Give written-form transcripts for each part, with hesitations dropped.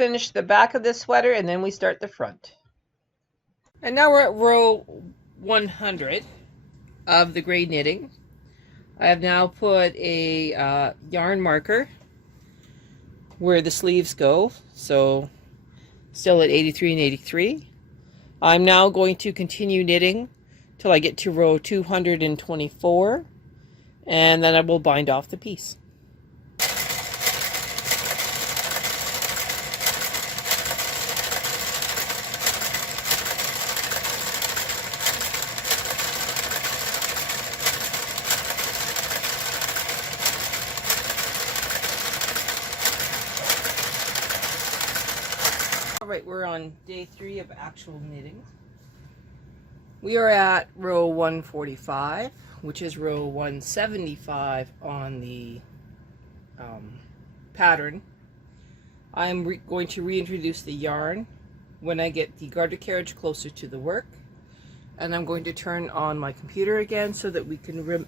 finish the back of this sweater and then we start the front. And now we're at row 100 of the gray knitting. I have now put a yarn marker where the sleeves go, so still at 83 and 83. I'm now going to continue knitting till I get to row 224, and then I will bind off the piece. Alright, we're on day 3 of actual knitting. We are at row 145, which is row 175 on the pattern. I'm going to reintroduce the yarn when I get the garter carriage closer to the work, and I'm going to turn on my computer again so that we can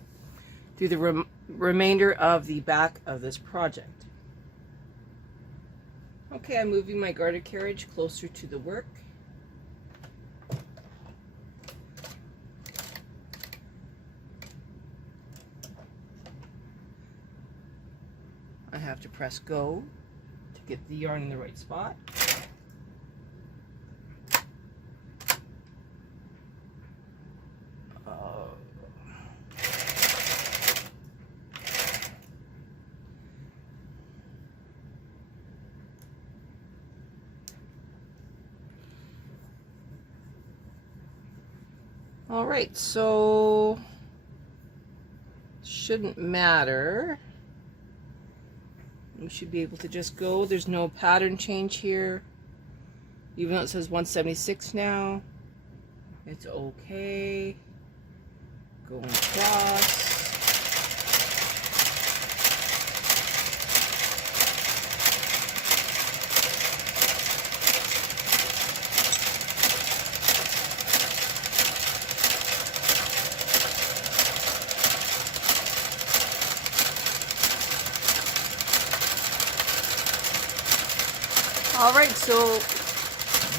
do the remainder of the back of this project. Okay, I'm moving my garter carriage closer to the work. I have to press go to get the yarn in the right spot. All right, so shouldn't matter. We should be able to just go. There's no pattern change here. Even though it says 176 now, it's okay. Going across. All right, so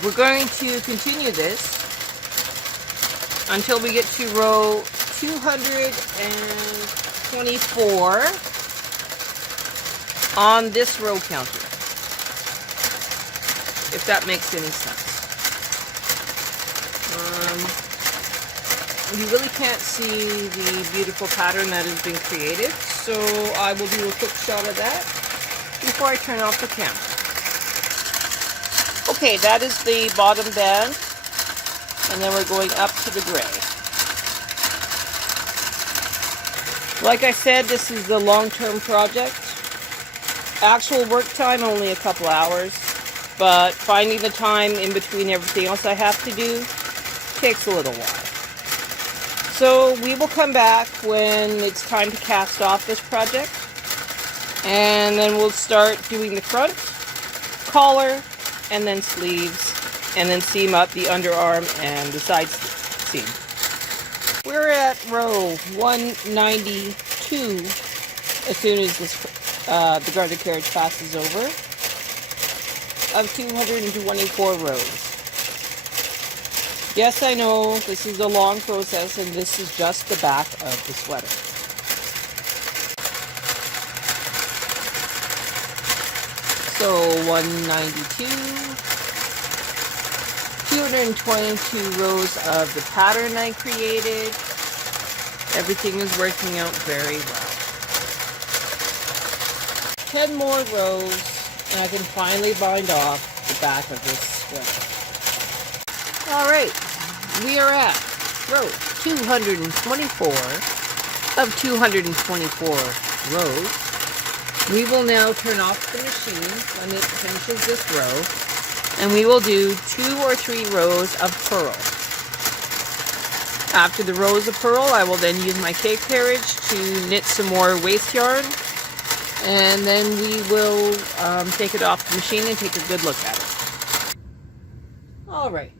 we're going to continue this until we get to row 224 on this row counter, if that makes any sense. You really can't see the beautiful pattern that has been created, so I will do a quick shot of that before I turn off the camera. Okay, that is the bottom band, and then we're going up to the gray. Like I said, this is the long-term project. Actual work time, only a couple hours, but finding the time in between everything else I have to do takes a little while. So we will come back when it's time to cast off this project, and then we'll start doing the front, collar, and then sleeves, and then seam up the underarm and the side seam. We're at row 192 as soon as this the garter carriage passes over, of 224 rows. Yes, I know this is a long process, and this is just the back of the sweater. So 192, 222 rows of the pattern I created. Everything is working out very well. 10 more rows, and I can finally bind off the back of this sweater. Alright, we are at row 224 of 224 rows. We will now turn off the machine when it finishes this row, and we will do 2 or 3 rows of purl. After the rows of purl, I will then use my K carriage to knit some more waste yarn, and then we will take it off the machine and take a good look at it. Alright.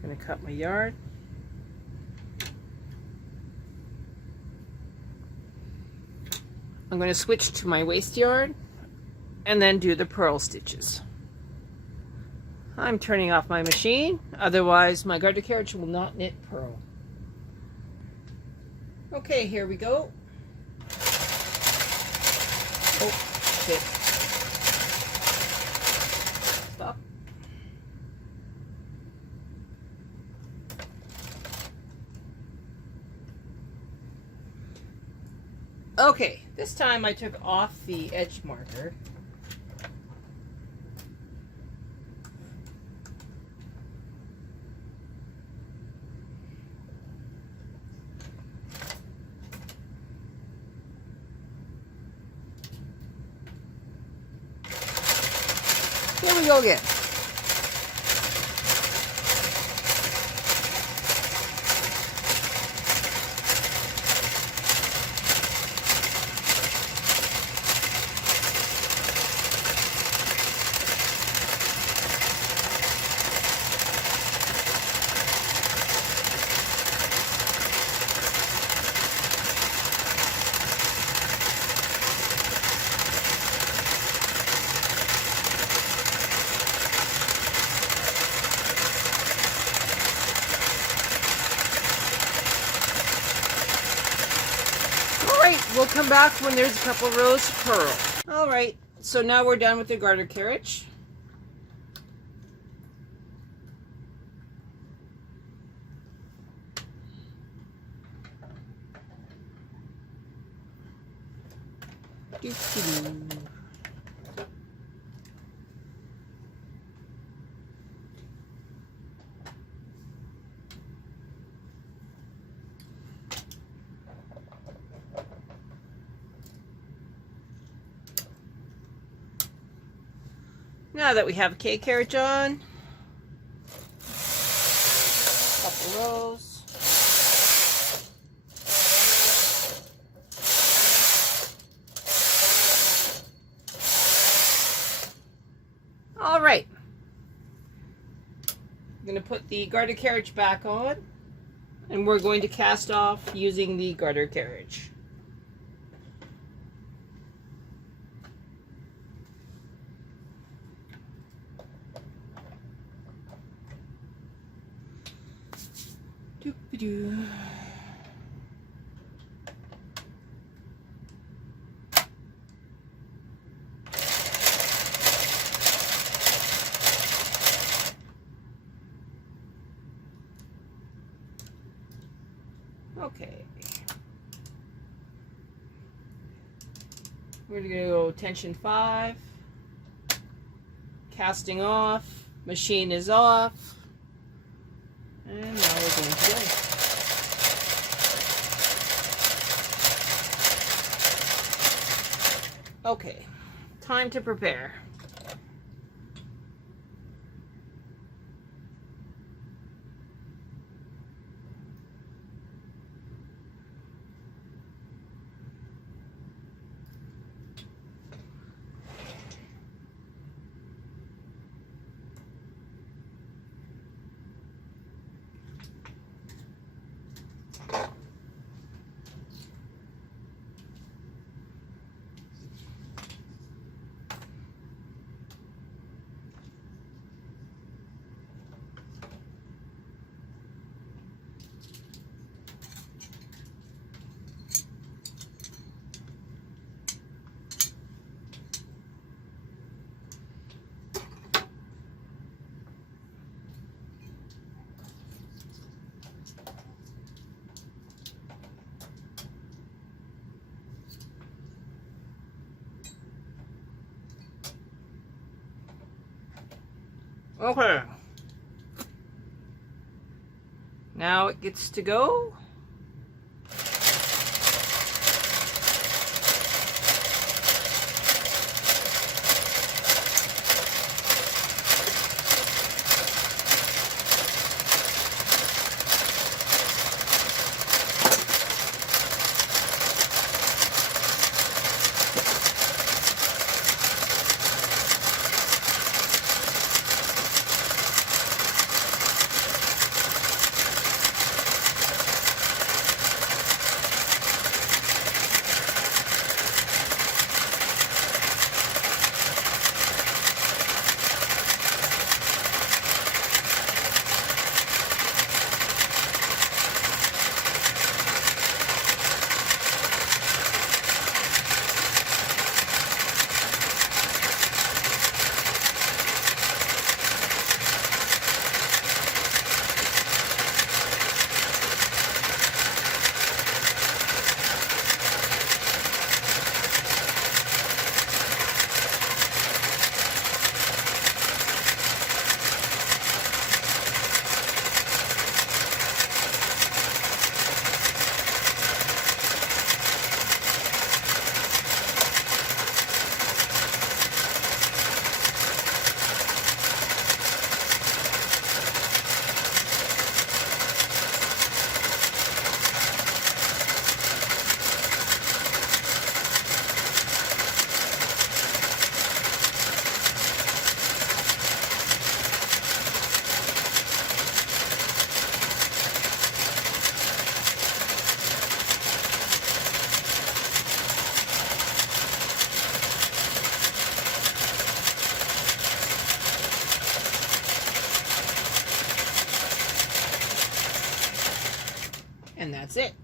Gonna cut my yarn. I'm going to switch to my waste yarn and then do the purl stitches. I'm turning off my machine, otherwise my garter carriage will not knit purl. Okay, here we go. Oh, shit. Stop. Okay, this time I took off the edge marker. Here we go again. We'll come back when there's a couple rows of purl. Alright, so now we're done with the garter carriage. Doo-doo-doo. Now that we have a K carriage on, couple rows. All right. I'm going to put the garter carriage back on, and we're going to cast off using the garter carriage. Doop-a-doo. Okay. We're going to go tension 5. Casting off. Machine is off. And now we're going to go. Okay, time to prepare. Okay. Now it gets to go. And that's it.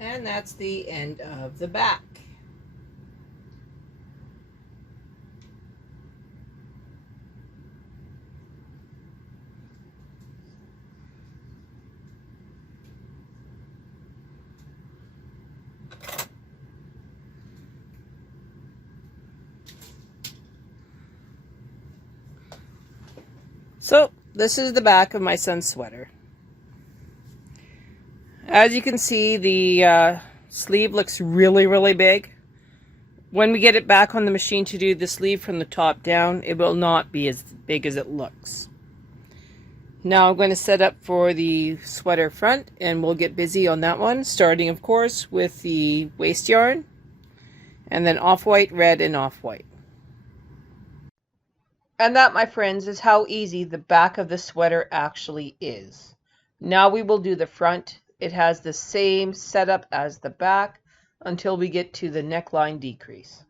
And that's the end of the back. So this is the back of my son's sweater. As you can see, the sleeve looks really big. When we get it back on the machine to do the sleeve from the top down, it will not be as big as it looks. Now I'm going to set up for the sweater front, and we'll get busy on that one, starting of course with the waist yarn, and then off-white, red, and off-white. And that, my friends, is how easy the back of the sweater actually is. Now we will do the front. It has the same setup as the back until we get to the neckline decrease.